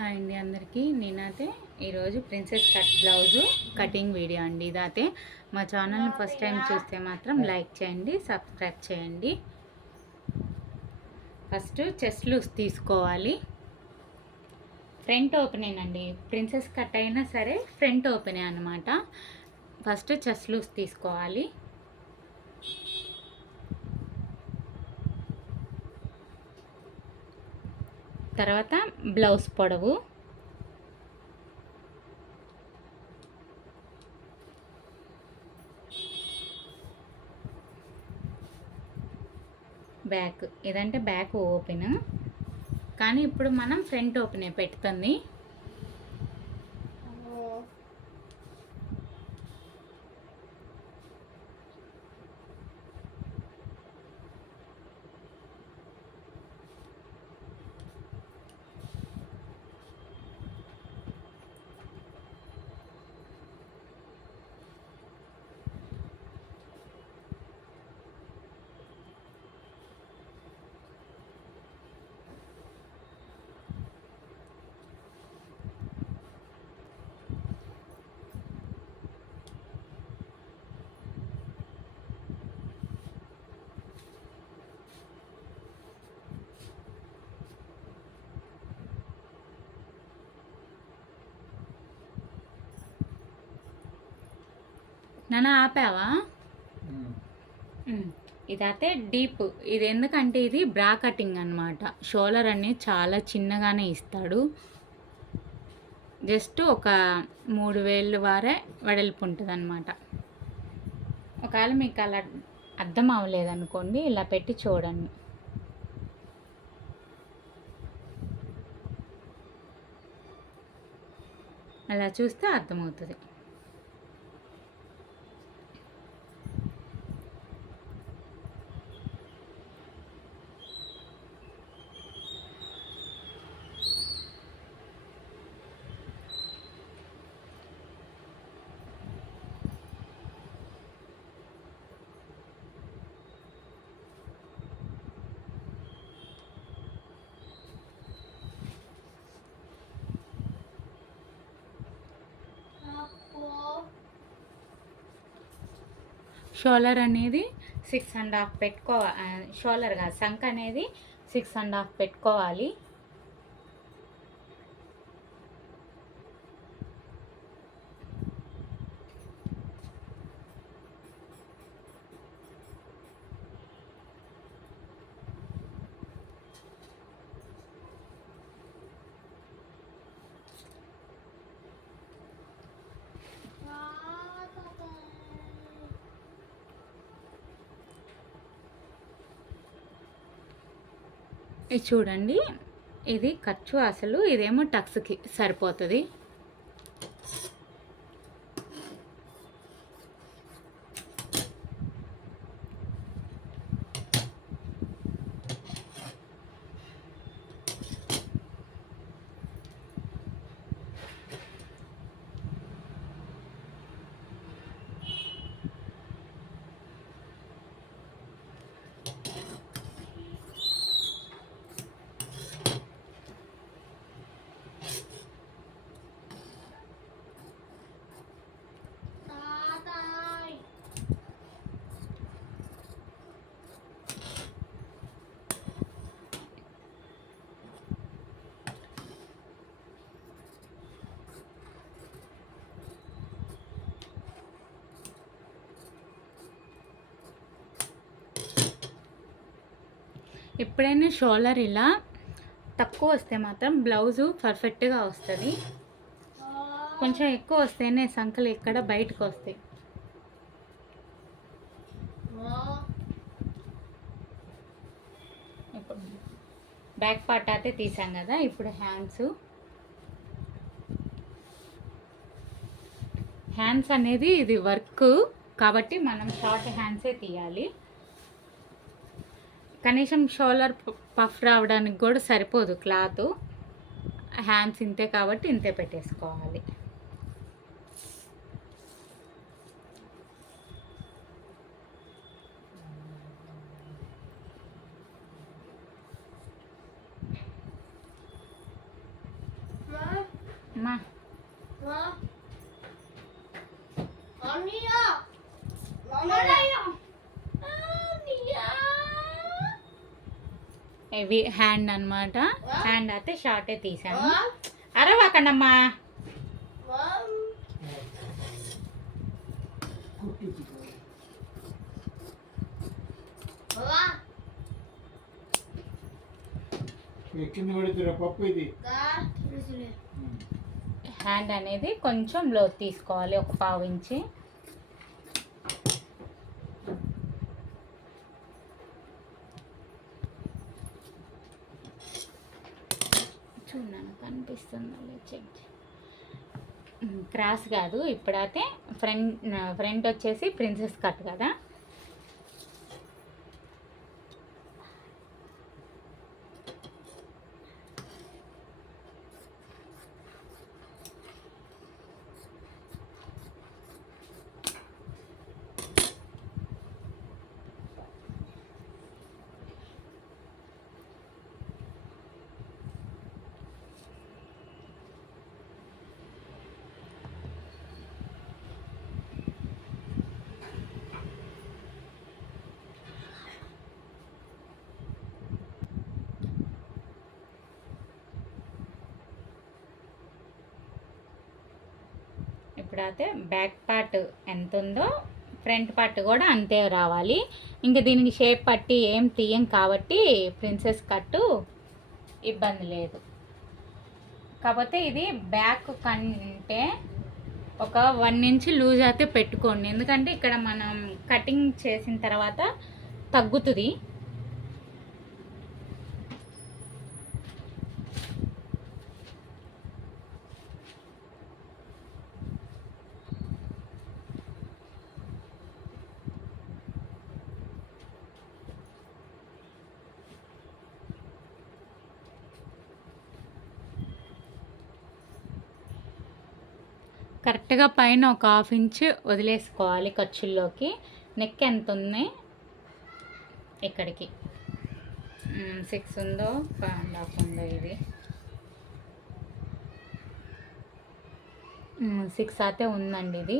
Hi అండి అందరికీ. నేనైతే ఈరోజు princess cut blouse cutting video అండి. ఇదైతే మా ఛానల్ని ఫస్ట్ టైం చూస్తే మాత్రం లైక్ చేయండి, సబ్స్క్రైబ్ చేయండి. ఫస్ట్ చెస్ట్ లూజ్ తీసుకోవాలి. ఫ్రంట్ ఓపెనింగ్ అండి, ప్రిన్సెస్ కట్ అయినా సరే ఫ్రంట్ ఓపెనే అనమాట. ఫస్ట్ చెస్ట్ లూజ్ తీసుకోవాలి. తర్వాత బ్లౌజ్ పొడవు, బ్యాక్. ఇదంటే బ్యాక్ ఓపెన్, కానీ ఇప్పుడు మనం ఫ్రంట్ ఓపెనే పెడుతుంది. నాన్న ఆపావా? ఇదైతే డీప్. ఇది ఎందుకంటే ఇది బ్రా కటింగ్ అనమాట. షోల్డర్ అనేది చాలా చిన్నగానే ఇస్తాడు. జస్ట్ ఒక 3 వేలు వారే వెడల్పు ఉంటుంది అనమాట. ఒకవేళ మీకు అలా అర్థం అవ్వలేదనుకోండి, ఇలా పెట్టి చూడండి. అలా చూస్తే అర్థమవుతుంది. షోల్డర్ అనేది 6.5 పెట్టుకోవాలి. షోల్డర్ కాదు, సంక్ అనేది 6.5 పెట్టుకోవాలి. ఇది చూడండి, ఇది ఖర్చు అసలు, ఇదేమో టక్స్కి సరిపోతుంది. ఎప్పుడైనా షోల్డర్ ఇలా తక్కువ వస్తే మాత్రం బ్లౌజు పర్ఫెక్ట్గా వస్తుంది. కొంచెం ఎక్కువ వస్తేనే సంకలు ఇక్కడ బయటకు వస్తాయి. ఇప్పుడు బ్యాక్ పార్ట్ అయితే తీసాం కదా, ఇప్పుడు హ్యాండ్స్ అనేది ఇది వర్క్ కాబట్టి మనం షార్ట్ హ్యాండ్సే తీయాలి. కనీసం షోల్డర్ పఫ్ రావడానికి కూడా సరిపోదు క్లాత్. హ్యాండ్స్ ఇంతే కాబట్టి ఇంతే పెట్టేసుకోవాలి. అమ్మా ఇవి హ్యాండ్ అనమాట. హ్యాండ్ అయితే షార్టే తీసాను. అరవకండమ్మా. హ్యాండ్ అనేది కొంచెం లో తీసుకోవాలి, 1/4 ఇంచి. చూడండి కనిపిస్తుందా చెక్. క్రాస్ కాదు, ఇప్పుడైతే ఫ్రంట్ వచ్చేసి ప్రిన్సెస్ కట్ కదా. ఇప్పుడైతే బ్యాక్ పార్ట్ ఎంత ఉందో ఫ్రంట్ పార్ట్ కూడా అంతే రావాలి. ఇంకా దీనికి షేప్ పట్టి ఏం తీయం కాబట్టి ప్రిన్సెస్ కట్టు ఇబ్బంది లేదు. కాకపోతే ఇది బ్యాక్ కంటే ఒక 1 ఇంచ్ లూజ్ అయితే పెట్టుకోండి, ఎందుకంటే ఇక్కడ మనం కటింగ్ చేసిన తర్వాత తగ్గుతుంది. కరెక్ట్గా పైన ఒక 1/2 ఇంచ్ వదిలేసుకోవాలి ఖర్చుల్లోకి. నెక్ ఎంత ఉంది ఇక్కడికి 6 ఉందో 5.5 ఉందో, ఇది 6 అయితే ఉందండి. ఇది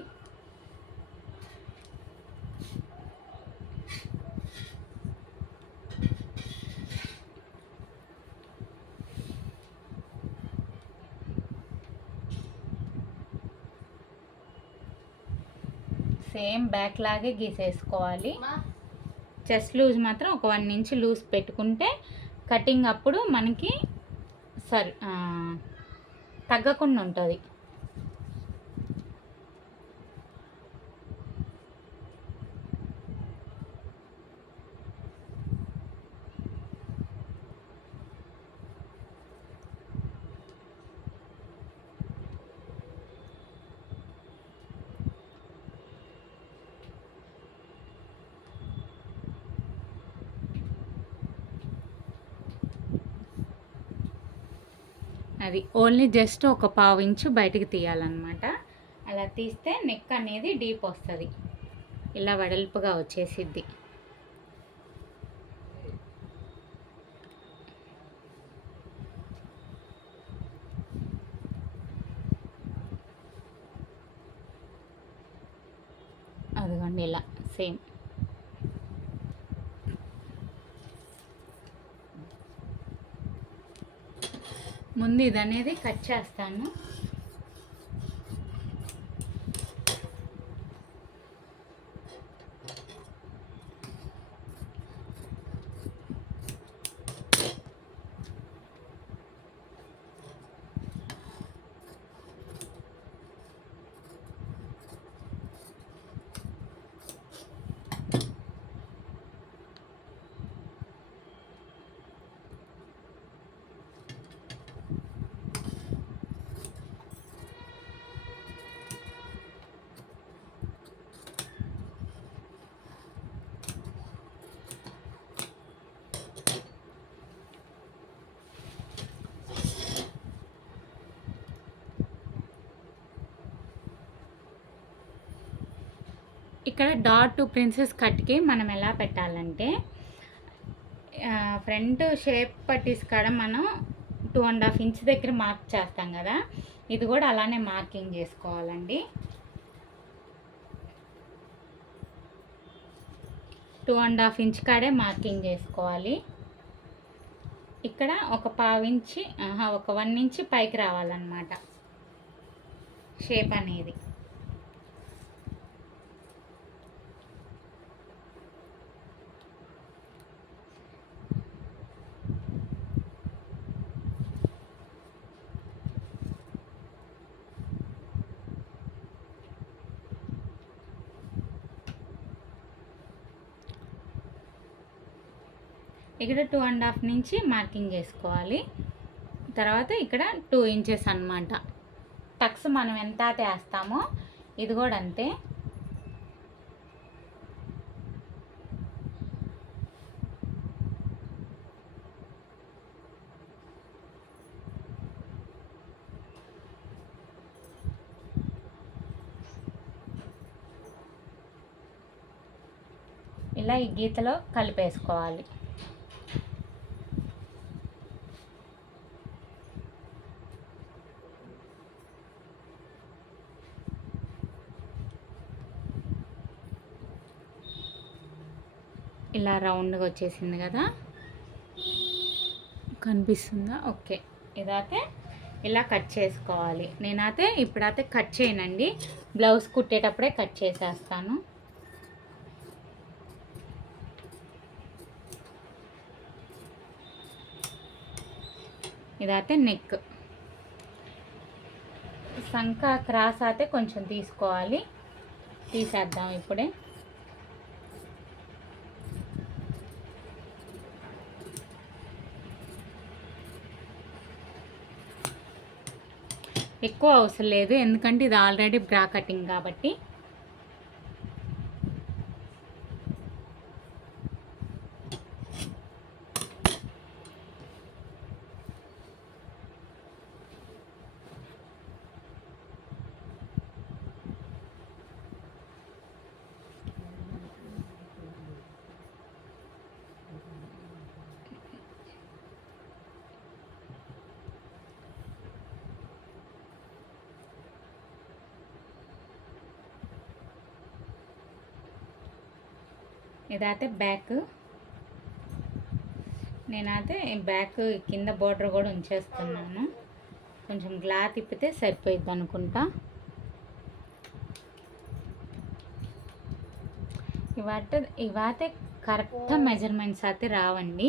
సేమ్ బ్యాక్ లాగే గీసేసుకోవాలి. చెస్ట్ లూజ్ మాత్రం ఒక 1 ఇంచ్ లూజ్ పెట్టుకుంటే కటింగ్ అప్పుడు మనకి తగ్గకుండా ఉంటుంది. అది ఓన్లీ జస్ట్ ఒక 1/2 ఇంచు బయటికి తీయాలన్నమాట. అలా తీస్తే నెక్ అనేది డీప్ వస్తుంది, ఇలా వెడల్పుగా వచ్చేసిద్ది. అదిగోండి ఇలా సేమ్. ముందు ఇది అనేది కట్ చేస్తాను. ఇక్కడ డాట్ ప్రిన్సెస్ కట్కి మనం ఎలా పెట్టాలంటే ఫ్రంట్ షేప్ పట్టీస్ కాడ మనం 2.5 ఇంచ్ దగ్గర మార్క్ చేస్తాం కదా, ఇది కూడా అలానే మార్కింగ్ చేసుకోవాలండి. 2.5 ఇంచ్ కాడే మార్కింగ్ చేసుకోవాలి. ఇక్కడ ఒక పావు ఇంచి ఒక 1 ఇంచ్ పైకి రావాలన్నమాట షేప్ అనేది. ఇక్కడ 2.5 నుంచి మార్కింగ్ చేసుకోవాలి. తర్వాత ఇక్కడ 2 ఇంచెస్ అన్నమాట. టక్స్ మనం ఎంత అయితే వేస్తామో ఇది కూడా అంతే. ఇలా ఈ గీతలో కలిపేసుకోవాలి. ఇలా రౌండ్గా వచ్చేసింది కదా, కనిపిస్తుందా? ఓకే. ఇదైతే ఇలా కట్ చేసుకోవాలి. నేనైతే ఇప్పుడైతే కట్ చేయనండి, బ్లౌజ్ కుట్టేటప్పుడే కట్ చేసేస్తాను. ఇదైతే నెక్ సంక క్రాస్ అయితే కొంచెం తీసుకోవాలి. తీసేద్దాం ఇప్పుడే. ఎక్కువ అవసరం లేదు, ఎందుకంటే ఇది ఆల్రెడీ బ్రా కటింగ్ కాబట్టి. ఇదైతే బ్యాక్. నేనైతే బ్యాక్ కింద బోర్డర్ కూడా ఉంచేస్తున్నాను. కొంచెం క్లాత్ తిప్పితే సరిపోయిద్ది అనుకుంటా. ఇవైతే కరెక్ట్ మెజర్మెంట్స్ అయితే రావండి.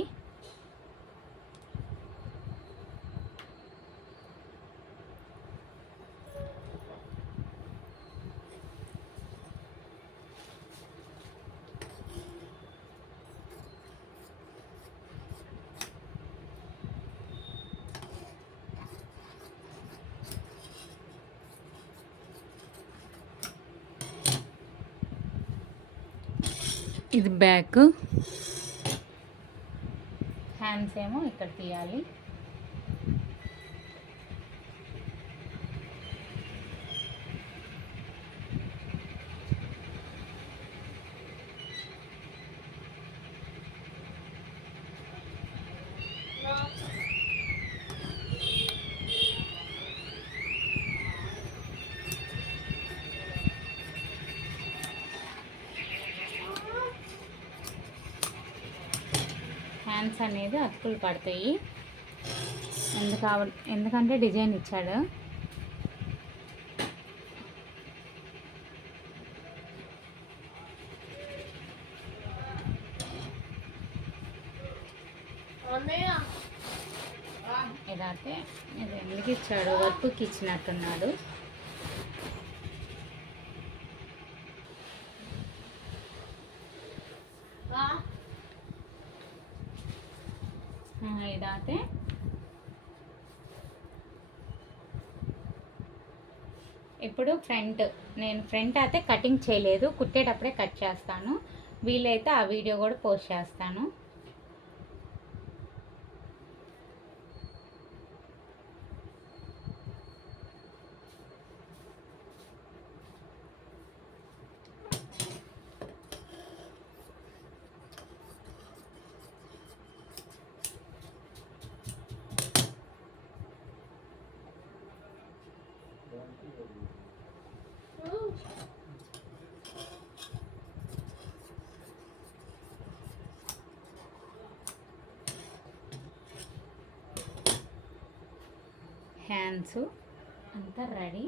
ఇది బ్యాక్. హ్యాండ్స్ ఏమో ఇక్కడ తీయాలి. హ్యాండ్స్ అనేది అతుకులు పడతాయి, ఎందుకంటే డిజైన్ ఇచ్చాడు. ఇదైతే ఇది ఎందుకు ఇచ్చాడు, వర్క్కి ఇచ్చినట్టున్నాడు. ఇదైతే ఇప్పుడు నేను ఫ్రంట్ అయితే కటింగ్ చేయలేదు, కుట్టేటప్పుడే కట్ చేస్తాను. వీలైతే ఆ వీడియో కూడా పోస్ట్ చేస్తాను. హ్యాండ్స్ అంతా రెడీ.